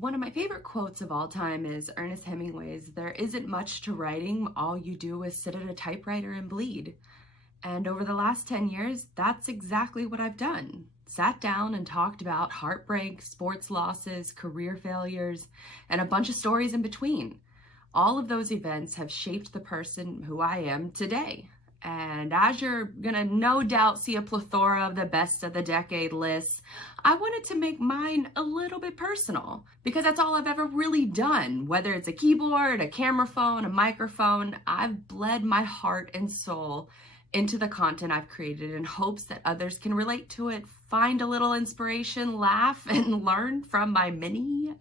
One of my favorite quotes of all time is Ernest Hemingway's, "There isn't much to writing, all you do is sit at a typewriter and bleed." And over the last 10 years, that's exactly what I've done. Sat down and talked about heartbreak, sports losses, career failures, and a bunch of stories in between. All of those events have shaped the person who I am today. And as you're gonna no doubt see a plethora of the best of the decade lists, I wanted to make mine a little bit personal because that's all I've ever really done. Whether it's a keyboard, a camera phone, a microphone, I've bled my heart and soul into the content I've created in hopes that others can relate to it, find a little inspiration, laugh, and learn from my many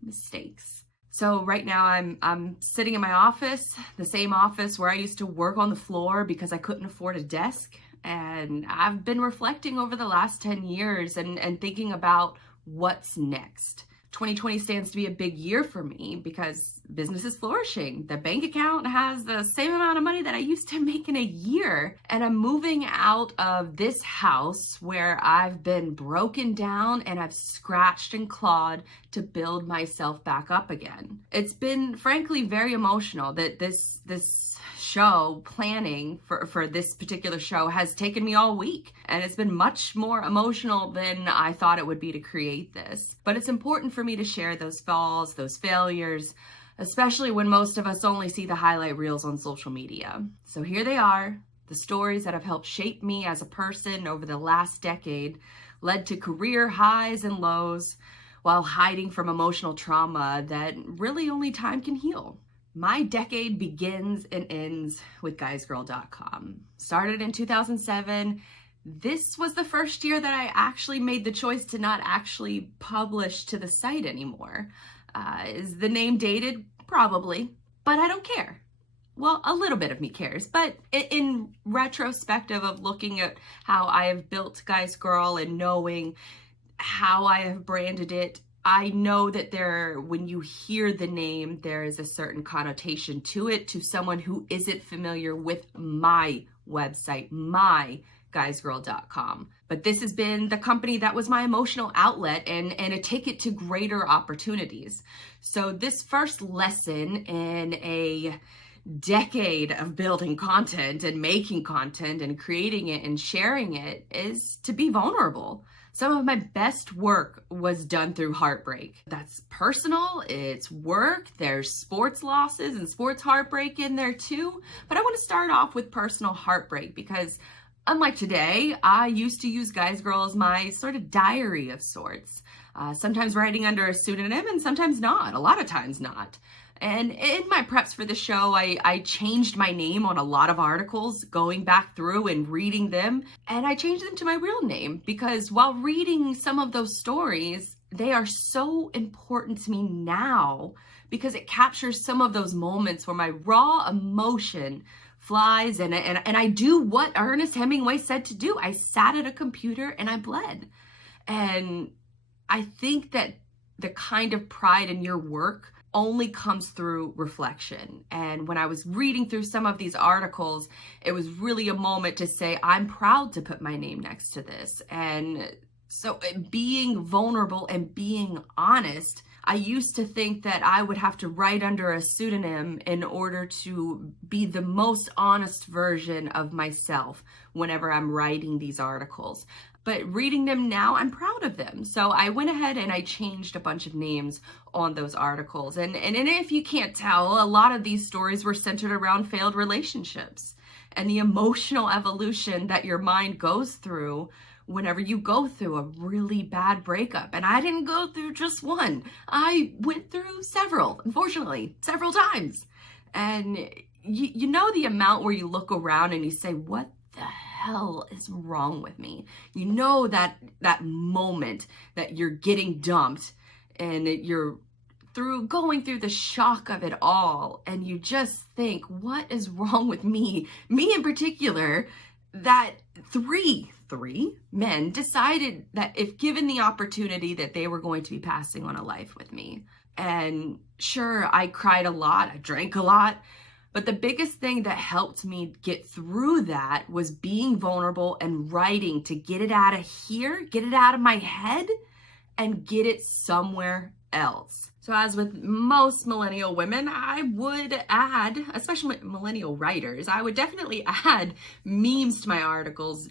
mistakes. So right now I'm sitting in my office, the same office where I used to work on the floor because I couldn't afford a desk. And I've been reflecting over the last 10 years and thinking about what's next. 2020 stands to be a big year for me because business is flourishing. The bank account has the same amount of money that I used to make in a year. And I'm moving out of this house where I've been broken down and I've scratched and clawed to build myself back up again. It's been frankly very emotional that this show planning for this particular show has taken me all week, and it's been much more emotional than I thought it would be to create this. But it's important for me to share those falls, those failures, especially when most of us only see the highlight reels on social media. So here they are, the stories that have helped shape me as a person over the last decade, led to career highs and lows while hiding from emotional trauma that really only time can heal. My decade begins and ends with guysgirl.com. Started in 2007. This was the first year that I actually made the choice to not actually publish to the site anymore. Is the name dated? Probably, but I don't care. Well, a little bit of me cares, but in retrospective of looking at how I have built Guys Girl and knowing how I have branded it, I know that when you hear the name, there is a certain connotation to it, to someone who isn't familiar with my website, my guysgirl.com. But this has been the company that was my emotional outlet and a ticket to greater opportunities. So this first lesson in a decade of building content and making content and creating it and sharing it is to be vulnerable. Some of my best work was done through heartbreak. That's personal, it's work, there's sports losses and sports heartbreak in there too. But I want to start off with personal heartbreak because unlike today, I used to use Guys Girl as my sort of diary of sorts. Sometimes writing under a pseudonym and sometimes not, a lot of times not. And in my preps for the show, I changed my name on a lot of articles, going back through and reading them. And I changed them to my real name because while reading some of those stories, they are so important to me now because it captures some of those moments where my raw emotion flies and I do what Ernest Hemingway said to do. I sat at a computer and I bled. And I think that the kind of pride in your work only comes through reflection. And when I was reading through some of these articles, it was really a moment to say, I'm proud to put my name next to this. And so being vulnerable and being honest, I used to think that I would have to write under a pseudonym in order to be the most honest version of myself whenever I'm writing these articles. But reading them now, I'm proud of them. So I went ahead and I changed a bunch of names on those articles. And if you can't tell, a lot of these stories were centered around failed relationships and the emotional evolution that your mind goes through whenever you go through a really bad breakup. And I didn't go through just one. I went through several, unfortunately, several times. And you know the amount where you look around and you say, what the hell is wrong with me? You know that moment that you're getting dumped and you're going through the shock of it all, and you just think, what is wrong with me? Me in particular, that three men decided that if given the opportunity that they were going to be passing on a life with me. And sure, I cried a lot, I drank a lot, but the biggest thing that helped me get through that was being vulnerable and writing to get it out of here, get it out of my head, and get it somewhere else. So as with most millennial women, I would add, especially millennial writers, I would definitely add memes to my articles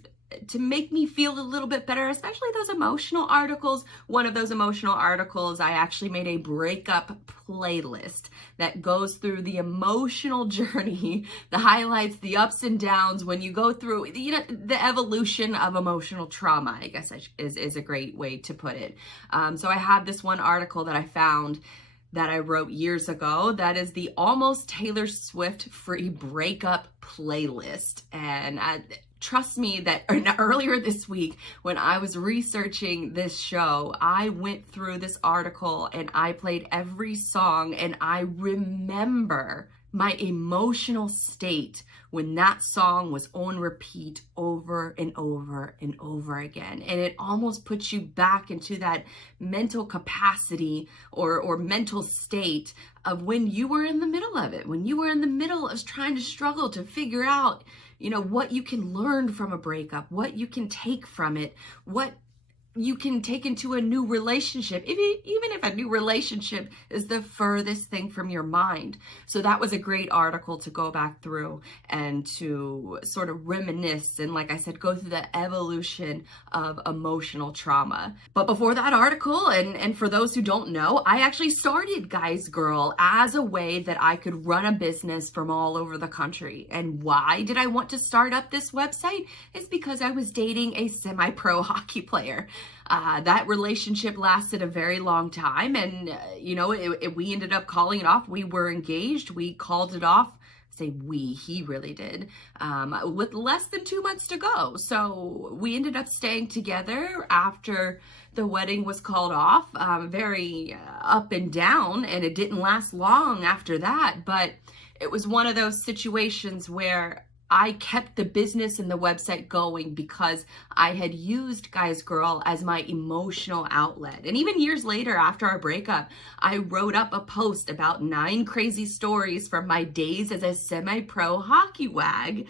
to make me feel a little bit better, especially those emotional articles. One of those emotional articles, I actually made a breakup playlist that goes through the emotional journey, the highlights, the ups and downs when you go through, the evolution of emotional trauma, I guess is a great way to put it. So I have this one article that I found that I wrote years ago that is the Almost Taylor Swift Free Breakup Playlist. And trust me that earlier this week when I was researching this show, I went through this article and I played every song, and I remember my emotional state when that song was on repeat over and over and over again. And it almost puts you back into that mental capacity or mental state of when you were in the middle of it, when you were in the middle of trying to struggle to figure out, what you can learn from a breakup, what you can take from it, what you can take into a new relationship, even if a new relationship is the furthest thing from your mind. So that was a great article to go back through and to sort of reminisce and, like I said, go through the evolution of emotional trauma. But before that article, and for those who don't know, I actually started Guys Girl as a way that I could run a business from all over the country. And why did I want to start up this website? It's because I was dating a semi-pro hockey player. That relationship lasted a very long time, and we ended up calling it off. We were engaged. We called it off. He really did, with less than 2 months to go. So we ended up staying together after the wedding was called off, very up and down, and it didn't last long after that. But it was one of those situations where I kept the business and the website going because I had used Guys Girl as my emotional outlet. And even years later, after our breakup, I wrote up a post about 9 crazy stories from my days as a semi-pro hockey wag.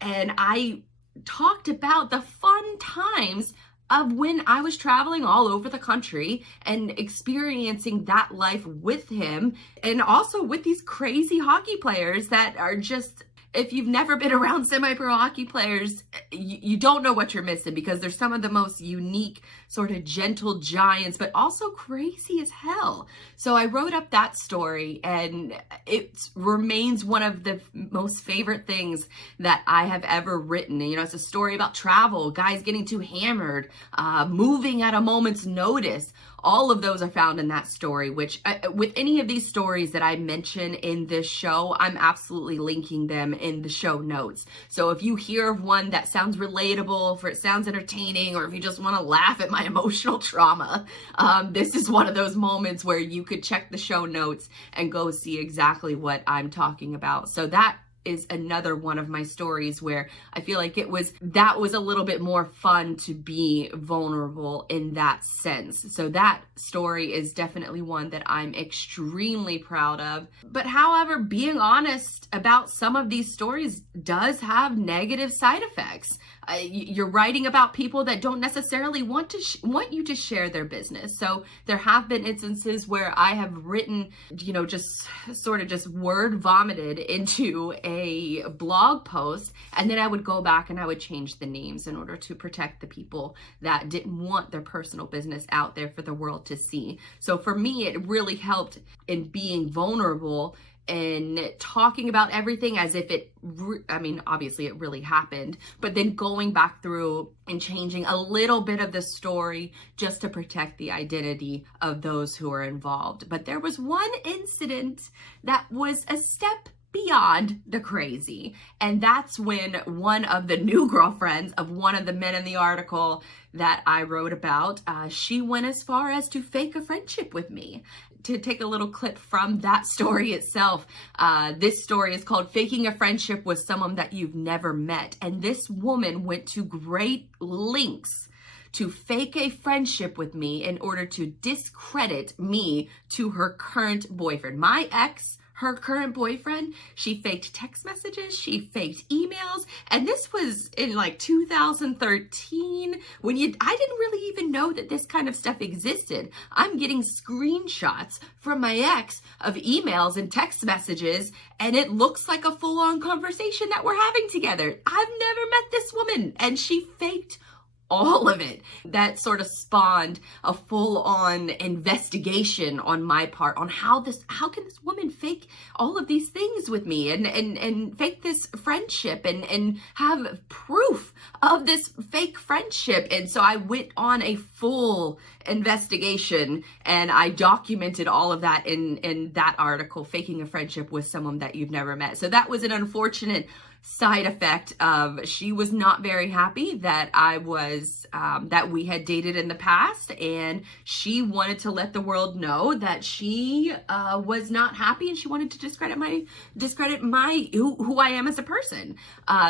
And I talked about the fun times of when I was traveling all over the country and experiencing that life with him, and also with these crazy hockey players that are just, if you've never been around semi-pro hockey players, you don't know what you're missing, because they're some of the most unique, sort of gentle giants, but also crazy as hell. So I wrote up that story, and it remains one of the most favorite things that I have ever written. It's a story about travel, guys getting too hammered, moving at a moment's notice. All of those are found in that story, which with any of these stories that I mention in this show, I'm absolutely linking them in the show notes. So if you hear of one that sounds relatable, if it sounds entertaining, or if you just want to laugh at my emotional trauma, this is one of those moments where you could check the show notes and go see exactly what I'm talking about. So that is another one of my stories where I feel like that was a little bit more fun to be vulnerable in that sense. So that story is definitely one that I'm extremely proud of. But however, being honest about some of these stories does have negative side effects. You're writing about people that don't necessarily want you to share their business. So there have been instances where I have written, just word vomited into a blog post, and then I would go back and I would change the names in order to protect the people that didn't want their personal business out there for the world to see. So for me, it really helped in being vulnerable and talking about everything as if obviously it really happened, but then going back through and changing a little bit of the story just to protect the identity of those who are involved. But there was one incident that was a step beyond the crazy, and that's when one of the new girlfriends of one of the men in the article that I wrote about, she went as far as to fake a friendship with me. To take a little clip from that story itself, this story is called Faking a Friendship with Someone That You've Never Met. And this woman went to great lengths to fake a friendship with me in order to discredit me to her current boyfriend. My ex, her current boyfriend. She faked text messages, she faked emails, and this was in like 2013 when I didn't really even know that this kind of stuff existed. I'm getting screenshots from my ex of emails and text messages, and it looks like a full-on conversation that we're having together. I've never met this woman, and she faked all of it. That sort of spawned a full-on investigation on my part on how can this woman fake all of these things with me and fake this friendship and have proof of this fake friendship. And so I went on a full investigation and I documented all of that in that article, Faking a Friendship with Someone That You've Never Met. So that was an unfortunate side effect of, she was not very happy that I was that we had dated in the past, and she wanted to let the world know that she was not happy, and she wanted to discredit my who I am as a person.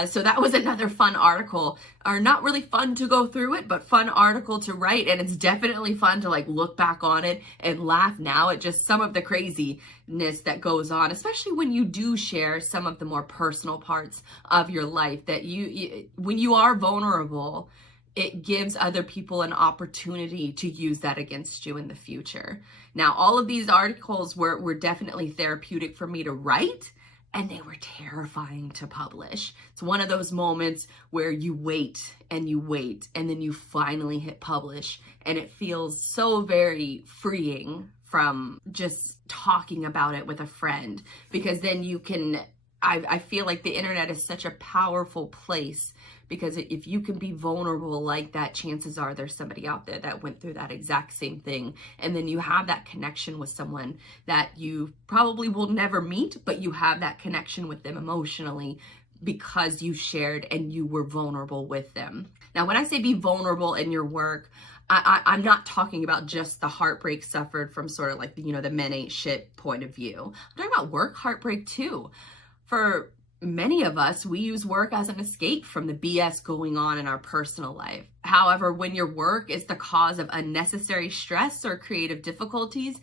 So that was another fun article, or not really fun to go through it, but fun article to write. And it's definitely fun to like look back on it and laugh now at just some of the craziness that goes on, especially when you do share some of the more personal parts of your life, that when you are vulnerable, it gives other people an opportunity to use that against you in the future. Now, all of these articles were definitely therapeutic for me to write, and they were terrifying to publish. It's one of those moments where you wait, and then you finally hit publish, and it feels so very freeing from just talking about it with a friend, because then you can, I feel like the internet is such a powerful place, because if you can be vulnerable like that, chances are there's somebody out there that went through that exact same thing. And then you have that connection with someone that you probably will never meet, but you have that connection with them emotionally because you shared and you were vulnerable with them. Now, when I say be vulnerable in your work, I'm not talking about just the heartbreak suffered from sort of like, the men ain't shit point of view. I'm talking about work heartbreak too. For many of us, we use work as an escape from the BS going on in our personal life. However, when your work is the cause of unnecessary stress or creative difficulties,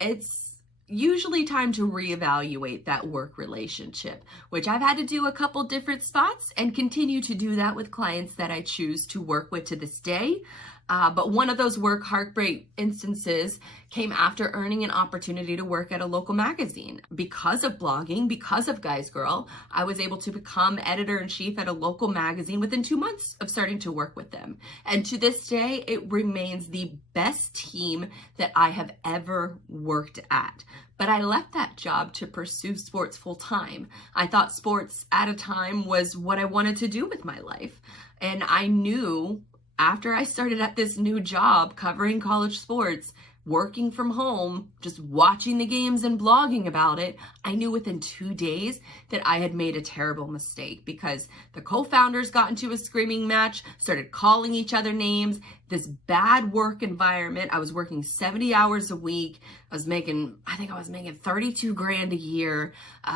it's usually time to reevaluate that work relationship, which I've had to do a couple different spots and continue to do that with clients that I choose to work with to this day. But one of those work heartbreak instances came after earning an opportunity to work at a local magazine. Because of blogging, because of Guys Girl, I was able to become editor-in-chief at a local magazine within 2 months of starting to work with them. And to this day, it remains the best team that I have ever worked at. But I left that job to pursue sports full time. I thought sports at a time was what I wanted to do with my life. And I knew after I started at this new job covering college sports, working from home, just watching the games and blogging about it, I knew within 2 days that I had made a terrible mistake, because the co-founders got into a screaming match, started calling each other names, this bad work environment. I was working 70 hours a week. I think I was making 32 grand a year.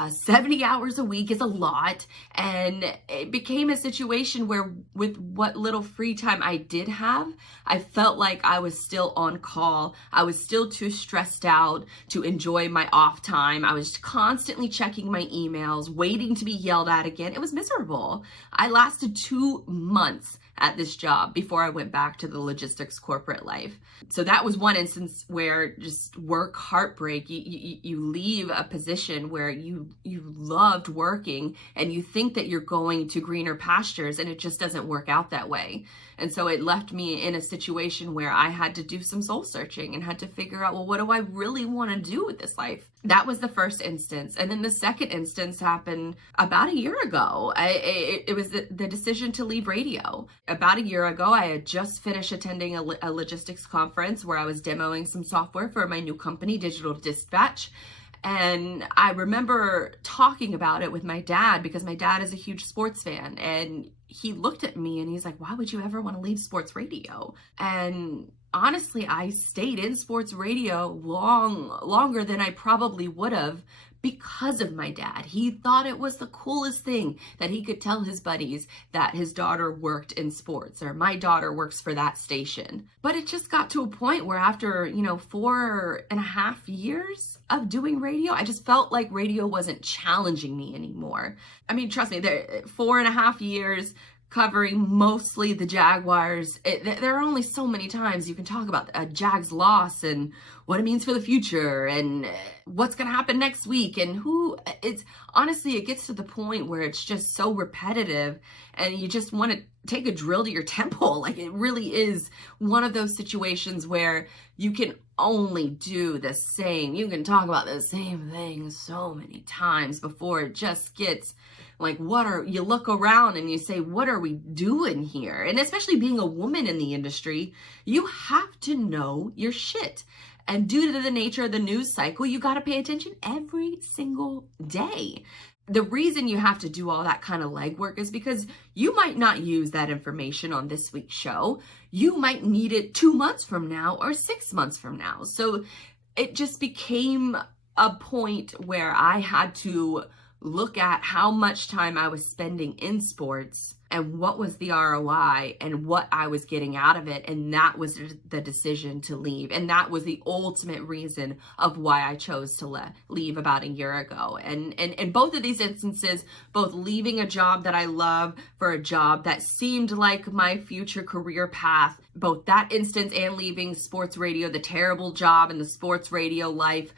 70 hours a week is a lot. And it became a situation where with what little free time I did have, I felt like I was still on call. I was still too stressed out to enjoy my off time. I was constantly checking my emails, waiting to be yelled at again. It was miserable. I lasted 2 months at this job before I went back to the logistics corporate life. So that was one instance where just work heartbreak, you leave a position where you loved working and you think that you're going to greener pastures, and it just doesn't work out that way. And so it left me in a situation where I had to do some soul searching and had to figure out, well, what do I really want to do with this life? That was the first instance. And then the second instance happened about a year ago. It was the decision to leave radio. About a year ago, I had just finished attending a logistics conference where I was demoing some software for my new company, Digital Dispatch. And I remember talking about it with my dad, because my dad is a huge sports fan. And he looked at me and he's like, why would you ever want to leave sports radio? And honestly, I stayed in sports radio longer than I probably would have because of my dad. He thought it was the coolest thing that he could tell his buddies that his daughter worked in sports, or my daughter works for that station. But it just got to a point where after, 4.5 years of doing radio, I just felt like radio wasn't challenging me anymore. I mean, trust me, 4.5 years covering mostly the Jaguars. There are only so many times you can talk about a Jags loss and what it means for the future and what's going to happen next week and honestly, it gets to the point where it's just so repetitive and you just want to take a drill to your temple. Like, it really is one of those situations where you can only do the same. You can talk about the same thing so many times before it just gets like, you look around and you say, what are we doing here? And especially being a woman in the industry, you have to know your shit. And due to the nature of the news cycle, you got to pay attention every single day. The reason you have to do all that kind of legwork is because you might not use that information on this week's show. You might need it 2 months from now or 6 months from now. So it just became a point where I had to look at how much time I was spending in sports and what was the ROI and what I was getting out of it. And that was the decision to leave. And that was the ultimate reason of why I chose to leave about a year ago. And in both of these instances, both leaving a job that I love for a job that seemed like my future career path, both that instance and leaving sports radio, the terrible job in the sports radio life,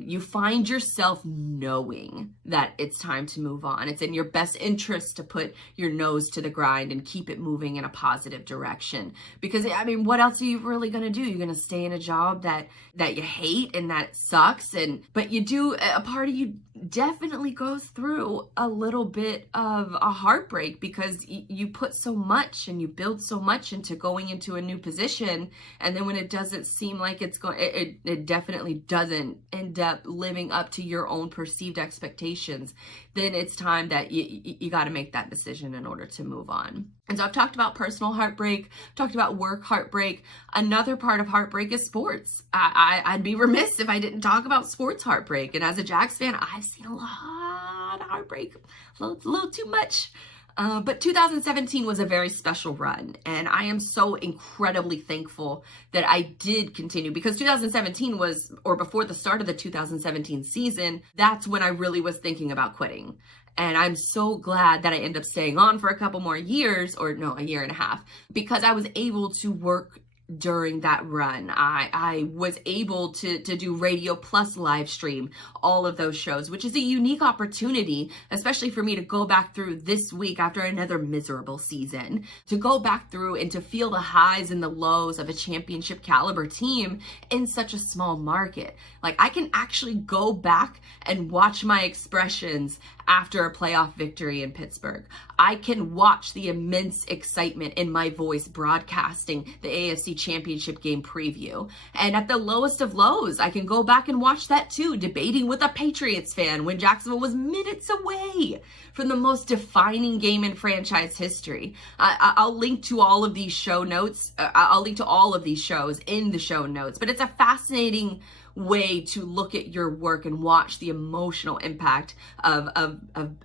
you find yourself knowing that it's time to move on. It's in your best interest to put your nose to the grind and keep it moving in a positive direction. Because, I mean, what else are you really going to do? You're going to stay in a job that you hate and that sucks. But a part of you definitely goes through a little bit of a heartbreak because you put so much and you build so much into going into a new position, and then when it doesn't seem like it's going, it definitely doesn't end up living up to your own perceived expectations, then it's time that you got to make that decision in order to move on. And so I've talked about personal heartbreak, talked about work heartbreak. Another part of heartbreak is sports. I'd be remiss if I didn't talk about sports heartbreak. And as a Jags fan, I've seen a lot of heartbreak, a little too much. But 2017 was a very special run, and I am so incredibly thankful that I did continue, because 2017 was, or before the start of the 2017 season, that's when I really was thinking about quitting. And I'm so glad that I ended up staying on for a couple more years, or no, a year and a half, because I was able to work during that run. I was able to do radio plus live stream all of those shows, which is a unique opportunity, especially for me to go back through this week after another miserable season, to go back through and to feel the highs and the lows of a championship caliber team in such a small market. Like, I can actually go back and watch my expressions after a playoff victory in Pittsburgh. I can watch the immense excitement in my voice broadcasting the AFC Championship game preview. And at the lowest of lows, I can go back and watch that too, debating with a Patriots fan when Jacksonville was minutes away from the most defining game in franchise history. I'll link to all of these show notes. I'll link to all of these shows in the show notes. But it's a fascinating way to look at your work and watch the emotional impact of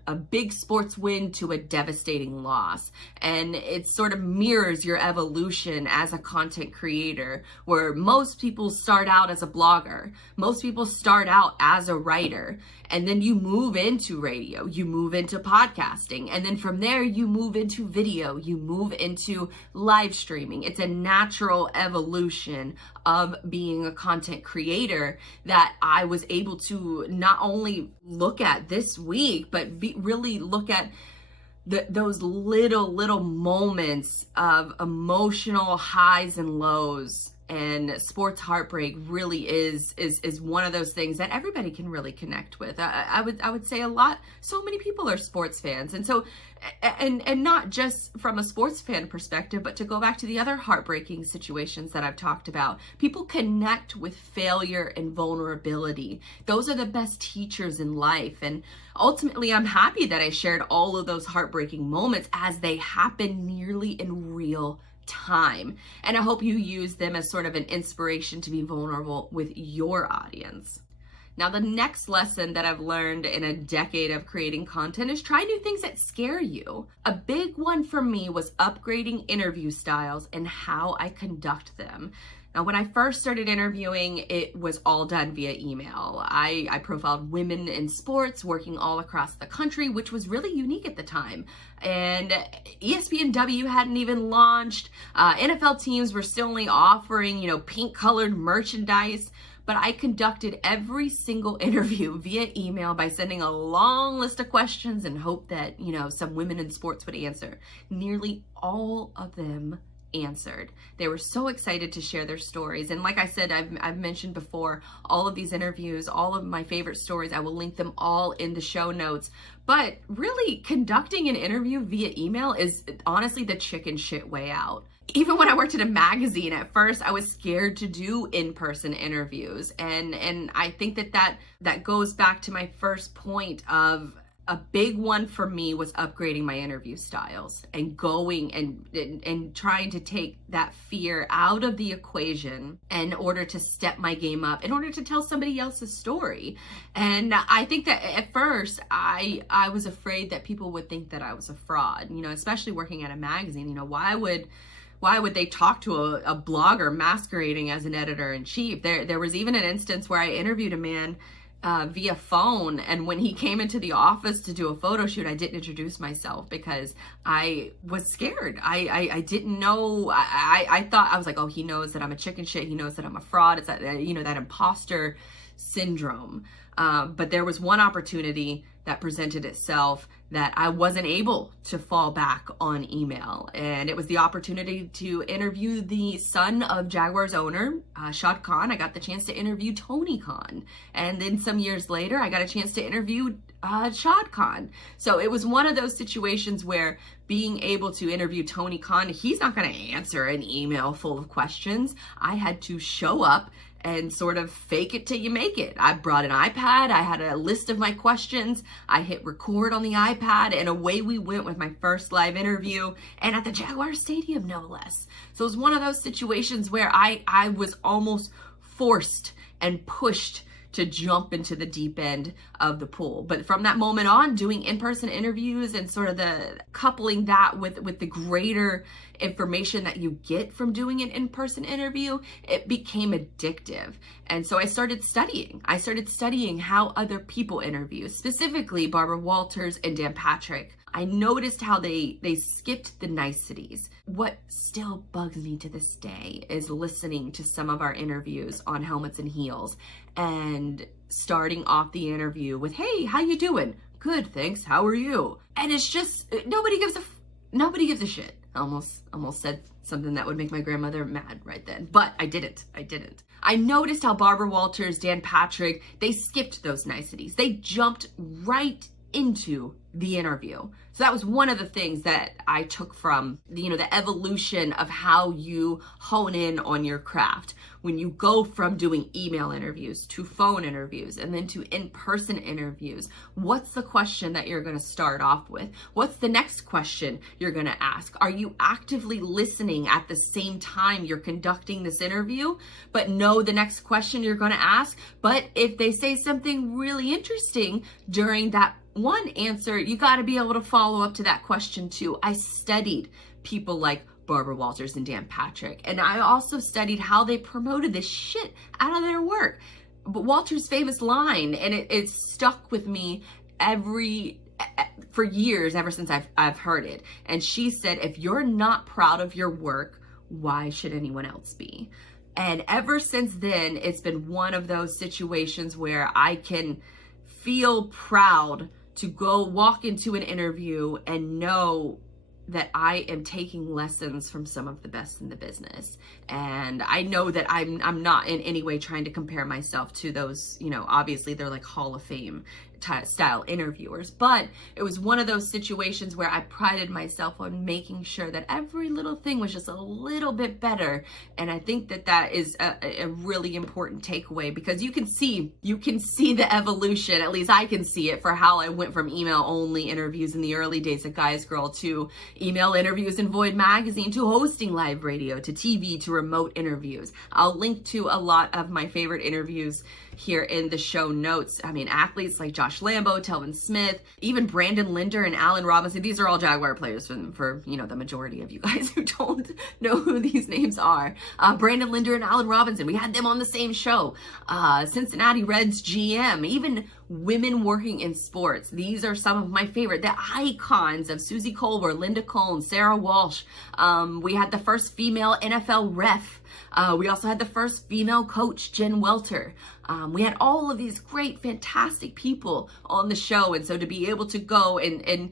a big sports win to a devastating loss. And it sort of mirrors your evolution as a content creator, where most people start out as a blogger, most people start out as a writer, and then you move into radio, you move into podcasting, and then from there you move into video, you move into live streaming. It's a natural evolution of being a content creator that I was able to not only look at this week, but really look at those little moments of emotional highs and lows. And sports heartbreak really is one of those things that everybody can really connect with. I would say so many people are sports fans. And so, and not just from a sports fan perspective, but to go back to the other heartbreaking situations that I've talked about, people connect with failure and vulnerability. Those are the best teachers in life. And ultimately, I'm happy that I shared all of those heartbreaking moments as they happen nearly in real time. And I hope you use them as sort of an inspiration to be vulnerable with your audience. Now, the next lesson that I've learned in a decade of creating content is try new things that scare you. A big one for me was upgrading interview styles and how I conduct them. Now, when I first started interviewing, it was all done via email. I profiled women in sports working all across the country, which was really unique at the time. And ESPNW hadn't even launched. NFL teams were still only offering, pink colored merchandise. But I conducted every single interview via email by sending a long list of questions and hope that, some women in sports would answer. Nearly all of them answered. They were so excited to share their stories. And like I said, I've mentioned before, all of these interviews, all of my favorite stories, I will link them all in the show notes. But really, conducting an interview via email is honestly the chicken shit way out. Even when I worked at a magazine, at first I was scared to do in-person interviews. And I think that goes back to my first point of a big one for me was upgrading my interview styles and going and trying to take that fear out of the equation in order to step my game up, in order to tell somebody else's story. And I think that at first I was afraid that people would think that I was a fraud, especially working at a magazine. Why would they talk to a blogger masquerading as an editor-in-chief? There was even an instance where I interviewed a man via phone, and when he came into the office to do a photo shoot, I didn't introduce myself because I was scared. I didn't know. I thought, I was like, oh, he knows that I'm a chicken shit. He knows that I'm a fraud. It's that, that imposter syndrome. But there was one opportunity that presented itself that I wasn't able to fall back on email. And it was the opportunity to interview the son of Jaguars owner, Shad Khan. I got the chance to interview Tony Khan. And then some years later, I got a chance to interview Shad Khan. So it was one of those situations where being able to interview Tony Khan, he's not going to answer an email full of questions. I had to show up and sort of fake it till you make it. I brought an iPad. I had a list of my questions. I hit record on the iPad, and away we went with my first live interview, and at the Jaguar Stadium, no less. So it was one of those situations where I was almost forced and pushed to jump into the deep end of the pool. But from that moment on, doing in-person interviews and sort of the coupling that with the greater information that you get from doing an in-person interview, it became addictive. And so I started studying. How other people interview, specifically Barbara Walters and Dan Patrick. I noticed how they skipped the niceties. What still bugs me to this day is listening to some of our interviews on Helmets and Heels and starting off the interview with, "Hey, how you doing?" "Good, thanks. How are you?" And it's just nobody gives a shit. I almost said something that would make my grandmother mad right then, but I didn't. I noticed how Barbara Walters, Dan Patrick, they skipped those niceties. They jumped right into the interview. So that was one of the things that I took from the evolution of how you hone in on your craft. When you go from doing email interviews to phone interviews and then to in-person interviews, what's the question that you're going to start off with? What's the next question you're going to ask? Are you actively listening at the same time you're conducting this interview, but know the next question you're going to ask? But if they say something really interesting during that one answer, you got to be able to follow up to that question too. I studied people like Barbara Walters and Dan Patrick, and I also studied how they promoted the shit out of their work. But Walters' famous line, and it stuck with me for years, ever since I've heard it. And she said, "If you're not proud of your work, why should anyone else be?" And ever since then, it's been one of those situations where I can feel proud to go walk into an interview and know that I am taking lessons from some of the best in the business. And I know that I'm not in any way trying to compare myself to those, obviously they're like Hall of Fame style interviewers. But it was one of those situations where I prided myself on making sure that every little thing was just a little bit better. And I think that that is a really important takeaway, because you can see the evolution, at least I can see it, for how I went from email only interviews in the early days of Guys Girl to email interviews in Void magazine to hosting live radio to TV to remote interviews. I'll link to a lot of my favorite interviews here in the show notes. I mean, athletes like Josh Lambo, Telvin Smith, even Brandon Linder and Allen Robinson. These are all Jaguar players for the majority of you guys who don't know who these names are. Brandon Linder and Allen Robinson, we had them on the same show. Cincinnati Reds GM, even women working in sports. These are some of my favorite, the icons of Susie Colbert, Linda Cohn, Sarah Walsh. We had the first female NFL ref. We also had the first female coach, Jen Welter. We had all of these great, fantastic people on the show. And so to be able to go and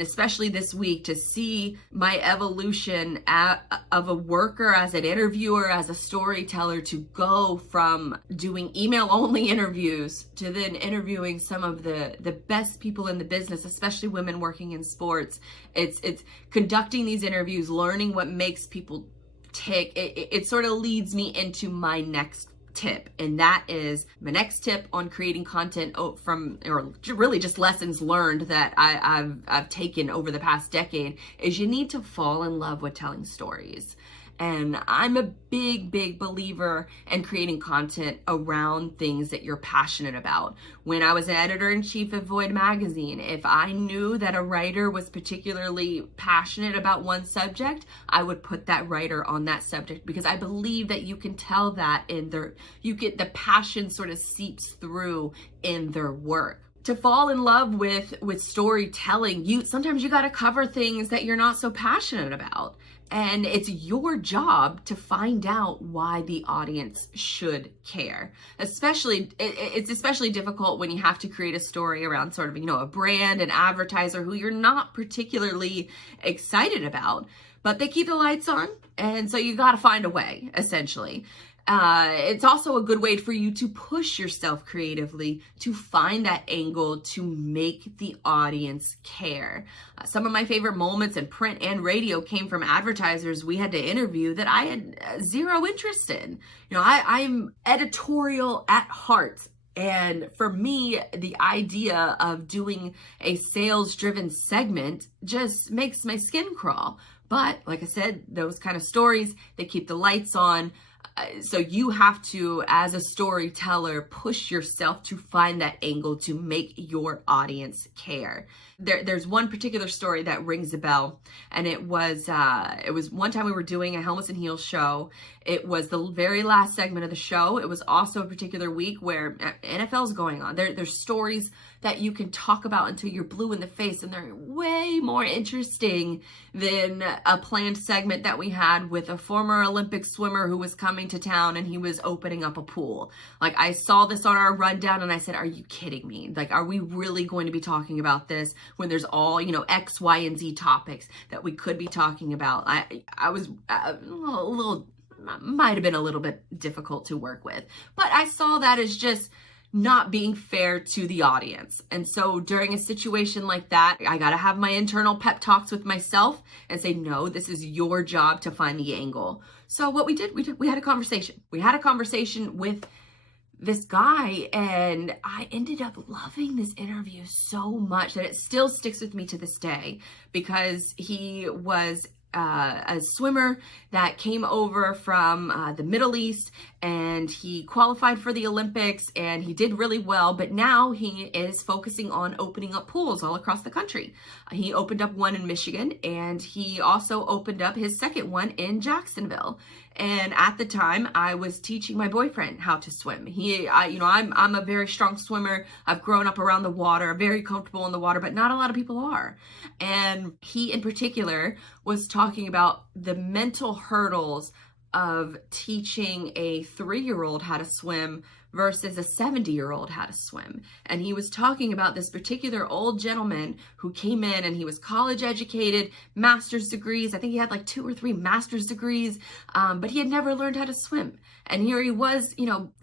especially this week, to see my evolution of a worker, as an interviewer, as a storyteller, to go from doing email only interviews to then interviewing some of the best people in the business, especially women working in sports. It's conducting these interviews, learning what makes people tick. It sort of leads me into my next tip, and that is my next tip on creating content from, or really just lessons learned that I've taken over the past decade, is you need to fall in love with telling stories. And I'm a big believer in creating content around things that you're passionate about. When I was an editor-in-chief of Void magazine, if I knew that a writer was particularly passionate about one subject, I would put that writer on that subject, because I believe that you can tell that in the passion sort of seeps through in their work. To fall in love with storytelling, sometimes you got to cover things that you're not so passionate about. And it's your job to find out why the audience should care. It's especially difficult when you have to create a story around sort of, a brand, an advertiser who you're not particularly excited about, but they keep the lights on. And so you got to find a way, essentially. It's also a good way for you to push yourself creatively to find that angle to make the audience care. Some of my favorite moments in print and radio came from advertisers we had to interview that I had zero interest in. I'm editorial at heart. And for me, the idea of doing a sales-driven segment just makes my skin crawl. But like I said, those kind of stories, they keep the lights on. So you have to, as a storyteller, push yourself to find that angle to make your audience care. There's one particular story that rings a bell, and it was one time we were doing a Helmets and Heels show. It was the very last segment of the show. It was also a particular week where NFL's going on. There's stories that you can talk about until you're blue in the face, and they're way more interesting than a planned segment that we had with a former Olympic swimmer who was coming to town and he was opening up a pool. Like, I saw this on our rundown and I said, are you kidding me? Like, are we really going to be talking about this when there's all, X, Y, and Z topics that we could be talking about? I was a little, might have been a little bit difficult to work with, but I saw that as just not being fair to the audience. And so during a situation like that, I got to have my internal pep talks with myself and say, no, this is your job to find the angle. So what we had a conversation. We had a conversation with this guy, and I ended up loving this interview so much that it still sticks with me to this day, because he was a swimmer that came over from the Middle East, and he qualified for the Olympics and he did really well, but now he is focusing on opening up pools all across the country. He opened up one in Michigan, and he also opened up his second one in Jacksonville. And at the time, I was teaching my boyfriend how to swim. I'm a very strong swimmer. I've grown up around the water, very comfortable in the water, but not a lot of people are. And he in particular was talking about the mental hurdles of teaching a 3-year-old how to swim versus a 70-year-old how to swim. And he was talking about this particular old gentleman who came in and he was college educated, master's degrees. I think he had like 2 or 3 master's degrees, but he had never learned how to swim. And here he was,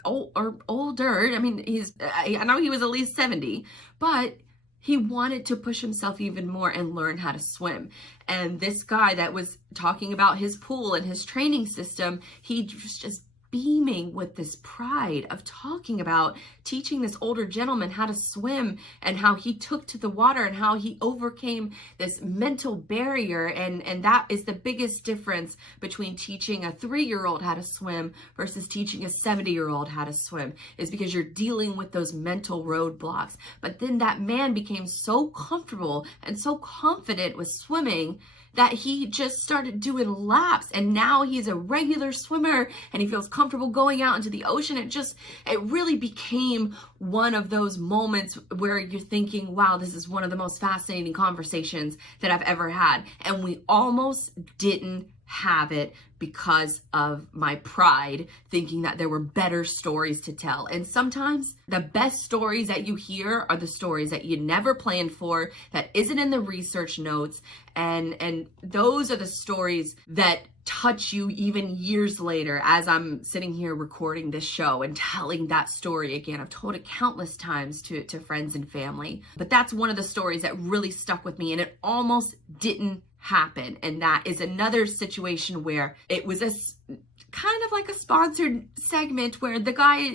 older. I mean, I know he was at least 70, but he wanted to push himself even more and learn how to swim. And this guy that was talking about his pool and his training system, he was just beaming with this pride of talking about teaching this older gentleman how to swim and how he took to the water and how he overcame this mental barrier. And that is the biggest difference between teaching a 3-year-old how to swim versus teaching a 70-year-old how to swim, is because you're dealing with those mental roadblocks. But then that man became so comfortable and so confident with swimming that he just started doing laps, and now he's a regular swimmer and he feels comfortable going out into the ocean. It really became one of those moments where you're thinking, wow, this is one of the most fascinating conversations that I've ever had. And we almost didn't have it because of my pride, thinking that there were better stories to tell. And sometimes the best stories that you hear are the stories that you never planned for, that isn't in the research notes. And those are the stories that touch you even years later. As I'm sitting here recording this show and telling that story again, I've told it countless times to friends and family. But that's one of the stories that really stuck with me, and it almost didn't happen. And that is another situation where it was kind of like a sponsored segment where the guy,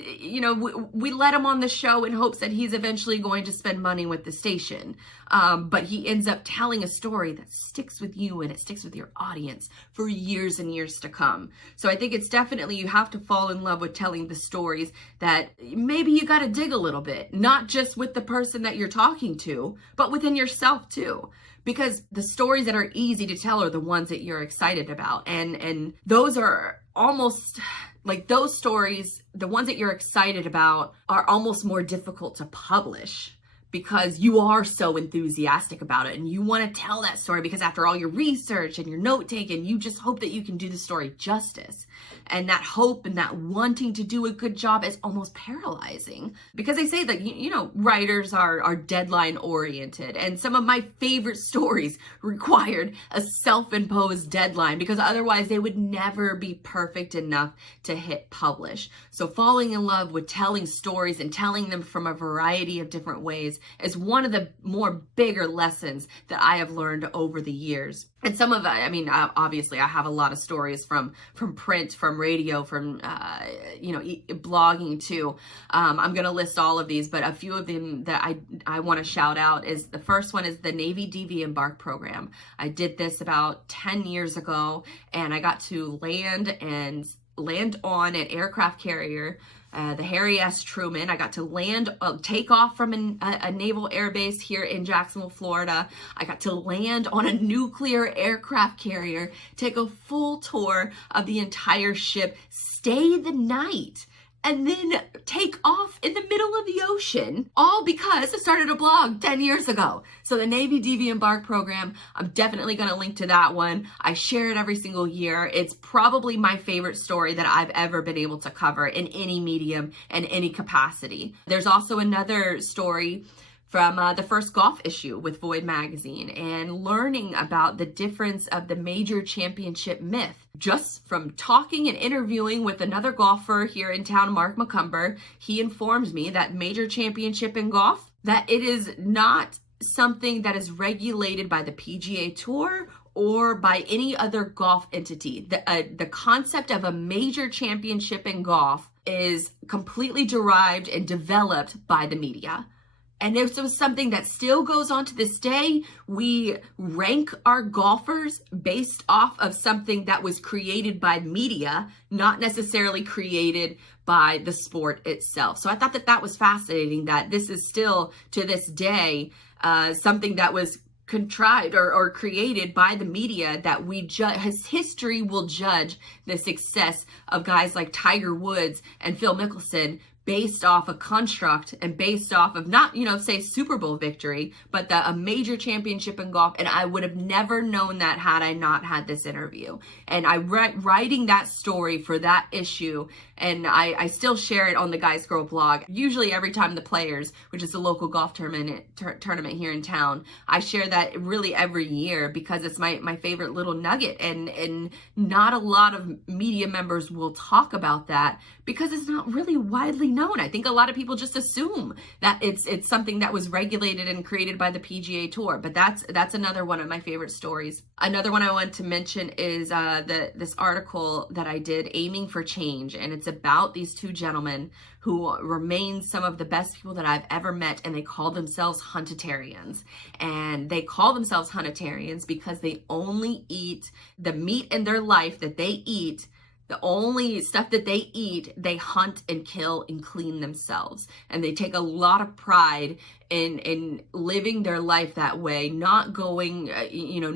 we let him on the show in hopes that he's eventually going to spend money with the station. But he ends up telling a story that sticks with you and it sticks with your audience for years and years to come. So I think it's definitely, you have to fall in love with telling the stories that maybe you got to dig a little bit, not just with the person that you're talking to, but within yourself too. Because the stories that are easy to tell are the ones that you're excited about. And those are almost like those stories, the ones that you're excited about are almost more difficult to publish because you are so enthusiastic about it and you want to tell that story, because after all your research and your note taking, you just hope that you can do the story justice. And that hope and that wanting to do a good job is almost paralyzing, because they say that, writers are deadline oriented. And some of my favorite stories required a self-imposed deadline because otherwise they would never be perfect enough to hit publish. So falling in love with telling stories and telling them from a variety of different ways is one of the more bigger lessons that I have learned over the years. And some of obviously I have a lot of stories from print, from radio, from, blogging too. I'm going to list all of these, but a few of them that I want to shout out is, the first one is the Navy DV Embark program. I did this about 10 years ago, and I got to land on an aircraft carrier, the Harry S. Truman. I got to take off from a naval air base here in Jacksonville, Florida. I got to land on a nuclear aircraft carrier, take a full tour of the entire ship, stay the night, and then take off in the middle of the ocean, all because I started a blog 10 years ago. So the Navy DV Embark program, I'm definitely going to link to that one. I share it every single year. It's probably my favorite story that I've ever been able to cover in any medium and any capacity. There's also another story from the first golf issue with Void magazine, and learning about the difference of the major championship myth. Just from talking and interviewing with another golfer here in town, Mark McCumber, he informed me that major championship in golf, that it is not something that is regulated by the PGA Tour or by any other golf entity. The concept of a major championship in golf is completely derived and developed by the media. And this was something that still goes on to this day. We rank our golfers based off of something that was created by media, not necessarily created by the sport itself. So I thought that was fascinating, that this is still, to this day, something that was contrived or created by the media, that history will judge the success of guys like Tiger Woods and Phil Mickelson based off a construct and based off of not, say Super Bowl victory, but a major championship in golf. And I would have never known that had I not had this interview. And writing that story for that issue, and I still share it on the Guys Girl blog, usually every time the Players, which is a local golf tournament here in town, I share that really every year because it's my favorite little nugget. And not a lot of media members will talk about that because it's not really widely known. I think a lot of people just assume that it's something that was regulated and created by the PGA Tour, but that's another one of my favorite stories. Another one I want to mention is this article that I did, Aiming for Change, and it's about these two gentlemen who remain some of the best people that I've ever met, and they call themselves huntitarians. And they call themselves huntitarians because they only eat the meat in their life that they eat. The only stuff that they eat, they hunt and kill and clean themselves. And they take a lot of pride in living their life that way, not going,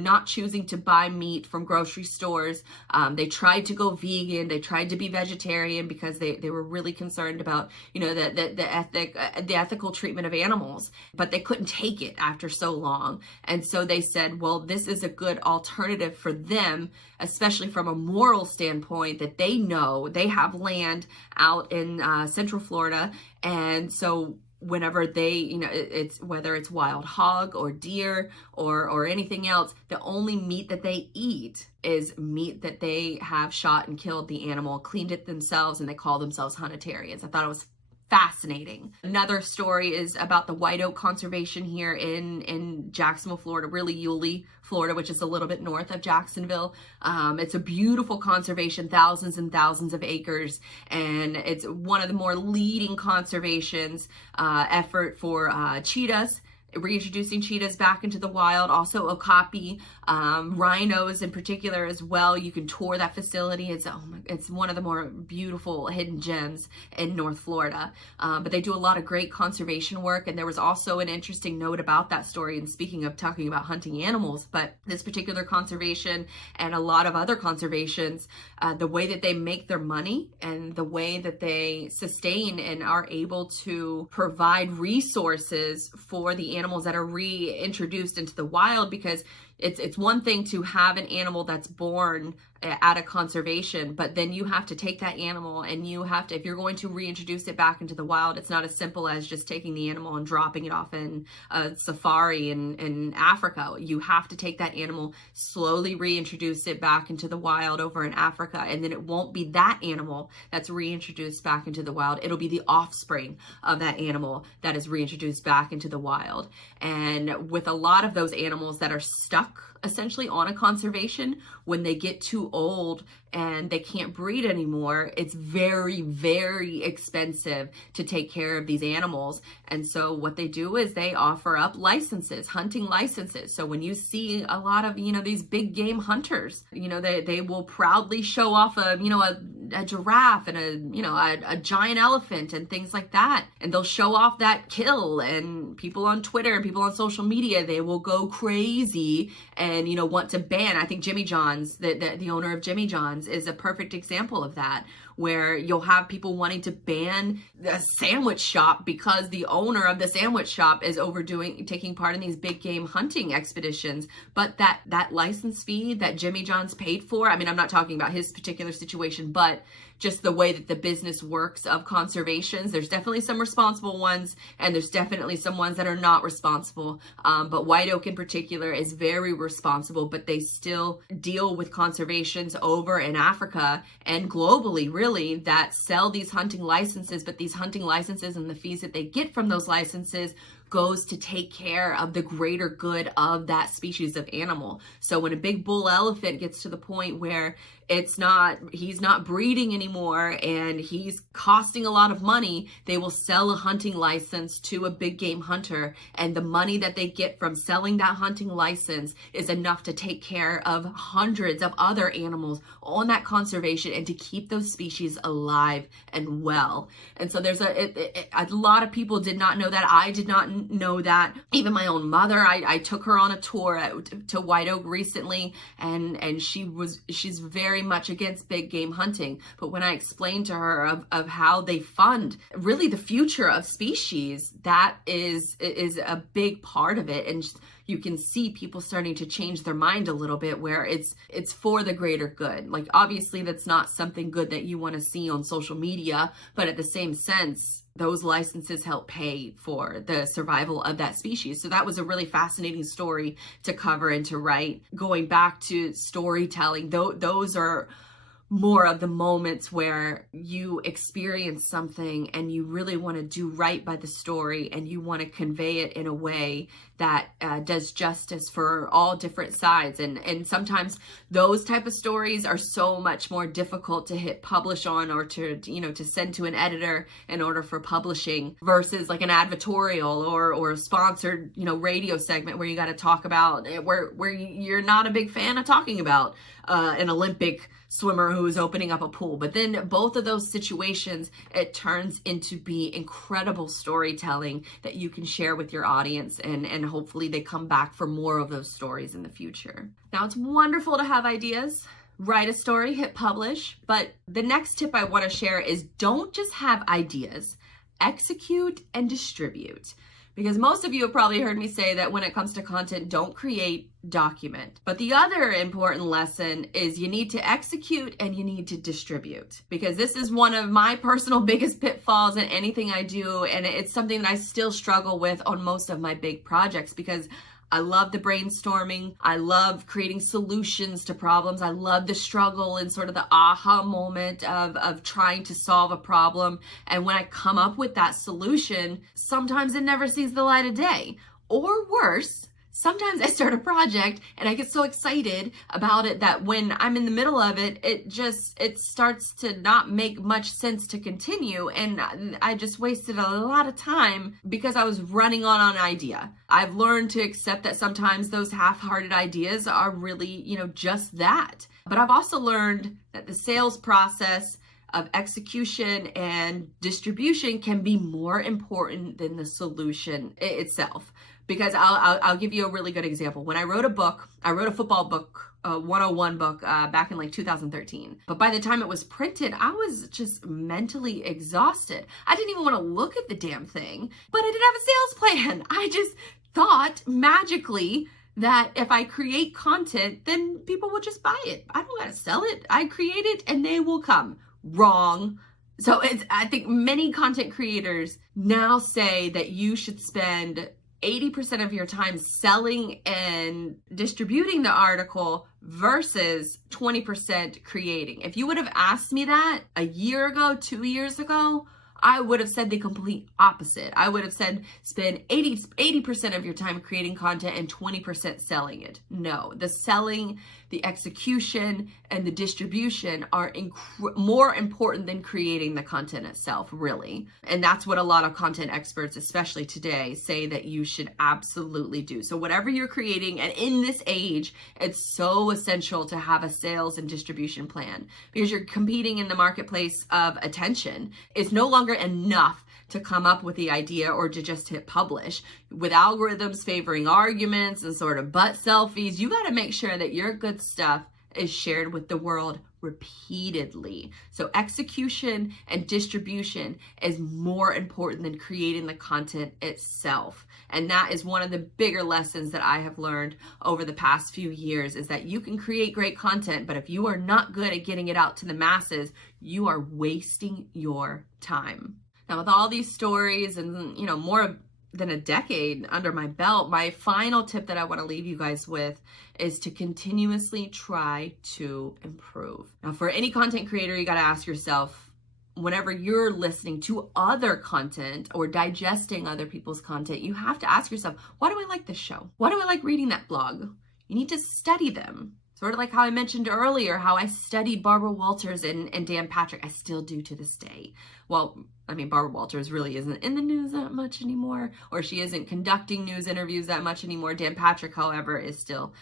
not choosing to buy meat from grocery stores. They tried to go vegan. They tried to be vegetarian because they were really concerned about, the ethical treatment of animals, but they couldn't take it after so long. And so they said, well, this is a good alternative for them, especially from a moral standpoint, that they know they have land out in Central Florida. And so whenever they, it's whether it's wild hog or deer or anything else, the only meat that they eat is meat that they have shot and killed the animal, cleaned it themselves, and they call themselves huntitarians. I thought it was fascinating. Another story is about the white oak conservation here in Jacksonville, Florida, really Yulee, Florida, which is a little bit north of Jacksonville. It's a beautiful conservation, thousands and thousands of acres, and it's one of the more leading conservations effort for cheetahs, reintroducing cheetahs back into the wild, also okapi, rhinos in particular as well. You can tour that facility. It's one of the more beautiful hidden gems in North Florida. But they do a lot of great conservation work. And there was also an interesting note about that story. And speaking of talking about hunting animals, but this particular conservation and a lot of other conservations, the way that they make their money and the way that they sustain and are able to provide resources for the animals that are reintroduced into the wild, because it's one thing to have an animal that's born at a conservation, but then you have to take that animal and you have to, if you're going to reintroduce it back into the wild, it's not as simple as just taking the animal and dropping it off in a safari in Africa. You have to take that animal, slowly reintroduce it back into the wild over in Africa, and then it won't be that animal that's reintroduced back into the wild. It'll be the offspring of that animal that is reintroduced back into the wild. And with a lot of those animals that are stuck essentially on a conservation, when they get too old and they can't breed anymore, it's very, very expensive to take care of these animals. And so what they do is they offer up licenses, hunting licenses. So when you see a lot of, these big game hunters, they will proudly show off a giraffe and a giant elephant and things like that. And they'll show off that kill, and people on Twitter and people on social media, they will go crazy and, want to ban. I think Jimmy John's, the owner of Jimmy John's, is a perfect example of that, where you'll have people wanting to ban the sandwich shop because the owner of the sandwich shop is taking part in these big game hunting expeditions. But that license fee that Jimmy John's paid for, I'm not talking about his particular situation, but just the way that the business works of conservations, there's definitely some responsible ones and there's definitely some ones that are not responsible. But White Oak in particular is very responsible, but they still deal with conservations over in Africa and globally, really, that sell these hunting licenses, but these hunting licenses and the fees that they get from those licenses goes to take care of the greater good of that species of animal. So when a big bull elephant gets to the point where he's not breeding anymore and he's costing a lot of money, they will sell a hunting license to a big game hunter, and the money that they get from selling that hunting license is enough to take care of hundreds of other animals on that conservation and to keep those species alive and well. And so there's a lot of people did not know that. I did not didn't know that. Even my own mother, I took her on a tour to White Oak recently, and she's very much against big game hunting. But when I explained to her of how they fund really the future of species, that is a big part of it. And you can see people starting to change their mind a little bit, where it's for the greater good. Like, obviously that's not something good that you want to see on social media, but at the same sense, those licenses help pay for the survival of that species. So that was a really fascinating story to cover and to write. Going back to storytelling, those are more of the moments where you experience something and you really want to do right by the story, and you want to convey it in a way that does justice for all different sides. And sometimes those type of stories are so much more difficult to hit publish on, or to send to an editor in order for publishing, versus like an advertorial or a sponsored radio segment where you got to talk about where you're not a big fan of talking about an Olympic swimmer who is opening up a pool. But then both of those situations, it turns into be incredible storytelling that you can share with your audience, and hopefully they come back for more of those stories in the future. Now, it's wonderful to have ideas. Write a story, hit publish. But the next tip I want to share is don't just have ideas, execute and distribute. Because most of you have probably heard me say that when it comes to content, don't create, document. But the other important lesson is you need to execute and you need to distribute. Because this is one of my personal biggest pitfalls in anything I do. And it's something that I still struggle with on most of my big projects, because I love the brainstorming. I love creating solutions to problems. I love the struggle and sort of the aha moment of trying to solve a problem. And when I come up with that solution, sometimes it never sees the light of day. Or worse, sometimes I start a project and I get so excited about it that when I'm in the middle of it, it starts to not make much sense to continue. And I just wasted a lot of time because I was running on an idea. I've learned to accept that sometimes those half-hearted ideas are really, just that. But I've also learned that the sales process of execution and distribution can be more important than the solution itself. Because I'll give you a really good example. When I wrote a football book, a 101 book back in like 2013. But by the time it was printed, I was just mentally exhausted. I didn't even want to look at the damn thing, but I didn't have a sales plan. I just thought magically that if I create content, then people will just buy it. I don't got to sell it. I create it and they will come. Wrong. So I think many content creators now say that you should spend 80% of your time selling and distributing the article versus 20% creating. If you would have asked me that a year ago, 2 years ago, I would have said the complete opposite. I would have said spend 80% of your time creating content and 20% selling it. No, the selling, the execution, and the distribution are more important than creating the content itself, really. And that's what a lot of content experts, especially today, say that you should absolutely do. So whatever you're creating, and in this age, it's so essential to have a sales and distribution plan, because you're competing in the marketplace of attention. It's no longer enough to come up with the idea or to just hit publish. With algorithms favoring arguments and sort of butt selfies, you got to make sure that your good stuff is shared with the world repeatedly. So execution and distribution is more important than creating the content itself. And that is one of the bigger lessons that I have learned over the past few years, is that you can create great content, but if you are not good at getting it out to the masses, you are wasting your time. Now, with all these stories and, more than a decade under my belt, my final tip that I want to leave you guys with is to continuously try to improve. Now, for any content creator, you got to ask yourself, whenever you're listening to other content or digesting other people's content, you have to ask yourself, why do I like this show? Why do I like reading that blog? You need to study them. Sort of like how I mentioned earlier, how I studied Barbara Walters and Dan Patrick. I still do to this day. well, I mean, Barbara Walters really isn't in the news that much anymore, or she isn't conducting news interviews that much anymore. Dan Patrick, however, is still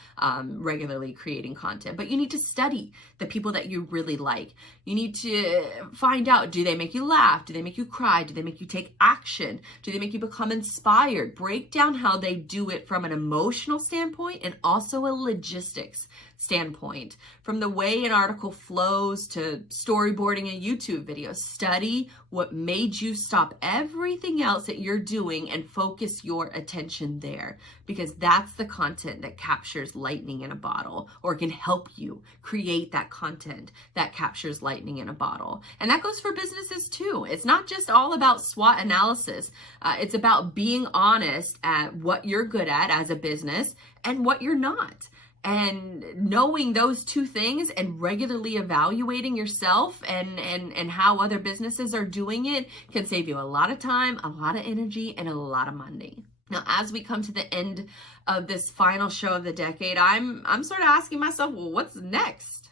regularly creating content. But you need to study the people that you really like. You need to find out, do they make you laugh? Do they make you cry? Do they make you take action? Do they make you become inspired? Break down how they do it from an emotional standpoint and also a logistics standpoint. From the way an article flows to storyboarding a YouTube video, study what made you stop everything else that you're doing and focus your attention there, because that's the content that captures lightning in a bottle, or can help you create that content that captures lightning in a bottle. And that goes for businesses too. It's not just all about SWOT analysis. It's about being honest at what you're good at as a business and what you're not. And knowing those two things and regularly evaluating yourself and how other businesses are doing it can save you a lot of time, a lot of energy, and a lot of money. Now, as we come to the end of this final show of the decade, I'm sort of asking myself, well, what's next?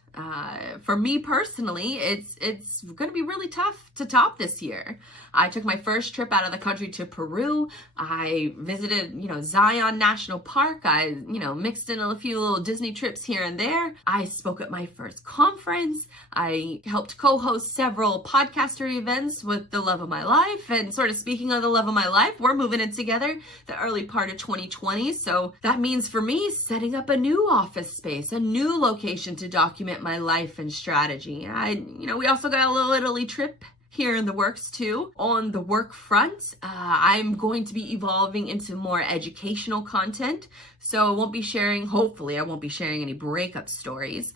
For me personally, it's going to be really tough to top this year. I took my first trip out of the country to Peru. I visited, Zion National Park. I, mixed in a few little Disney trips here and there. I spoke at my first conference. I helped co-host several podcaster events with the love of my life. And sort of speaking of the love of my life, we're moving in together the early part of 2020. So that means for me, setting up a new office space, a new location to document my life and strategy. We also got a little Italy trip here in the works too. On the work front, I'm going to be evolving into more educational content. So hopefully I won't be sharing any breakup stories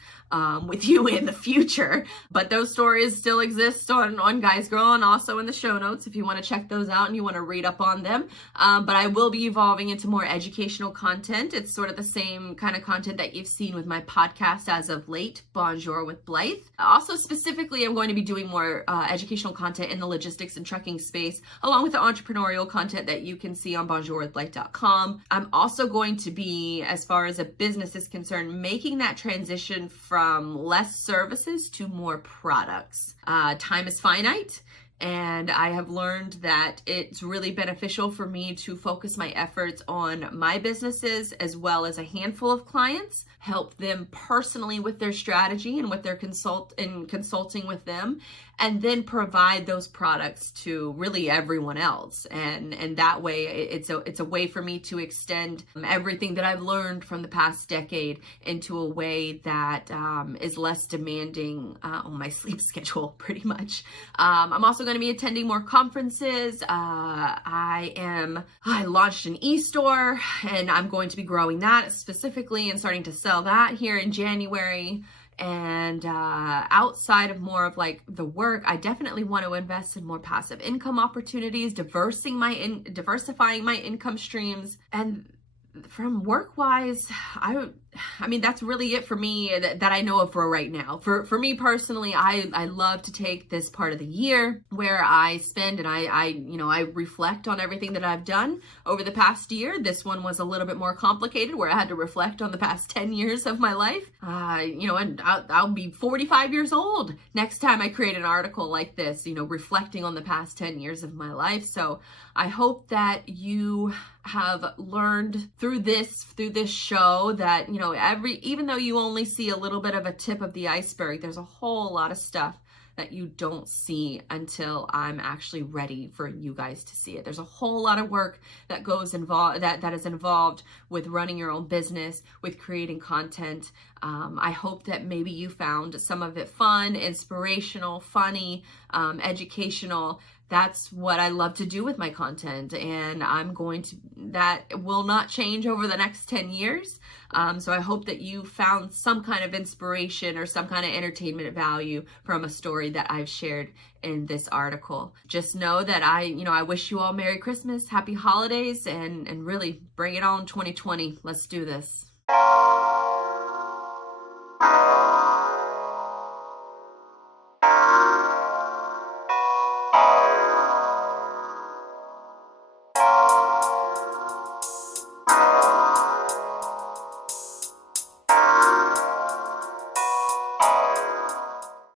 with you in the future, but those stories still exist on Guys Girl and also in the show notes if you want to check those out and you want to read up on them. But I will be evolving into more educational content. It's sort of the same kind of content that you've seen with my podcast as of late, Bonjour with Blythe. Also, specifically, I'm going to be doing more educational content in the logistics and trucking space, along with the entrepreneurial content that you can see on bonjourwithblythe.com. I'm also going to be, as far as a business is concerned, making that transition from less services to more products. Time is finite, and I have learned that it's really beneficial for me to focus my efforts on my businesses as well as a handful of clients, help them personally with their strategy and with their consulting with them, and then provide those products to really everyone else. And that way, it's a way for me to extend everything that I've learned from the past decade into a way that is less demanding on my sleep schedule, pretty much. I'm also going to be attending more conferences. I launched an e-store, and I'm going to be growing that specifically and starting to sell that here in January. And outside of more of like the work, I definitely want to invest in more passive income opportunities, diversifying my income streams. And from work-wise, I mean, that's really it for me that I know of for right now. For me personally, I love to take this part of the year where I spend and I reflect on everything that I've done over the past year. This one was a little bit more complicated where I had to reflect on the past 10 years of my life. And I'll be 45 years old next time I create an article like this, reflecting on the past 10 years of my life. So I hope that you have learned through this show that, even though you only see a little bit of a tip of the iceberg, there's a whole lot of stuff that you don't see until I'm actually ready for you guys to see it. There's a whole lot of work that that is involved with running your own business, with creating content. I hope that maybe you found some of it fun, inspirational, funny, educational. That's what I love to do with my content, and that will not change over the next 10 years. So I hope that you found some kind of inspiration or some kind of entertainment value from a story that I've shared in this article. Just know that I wish you all Merry Christmas, Happy Holidays, and really bring it on 2020. Let's do this.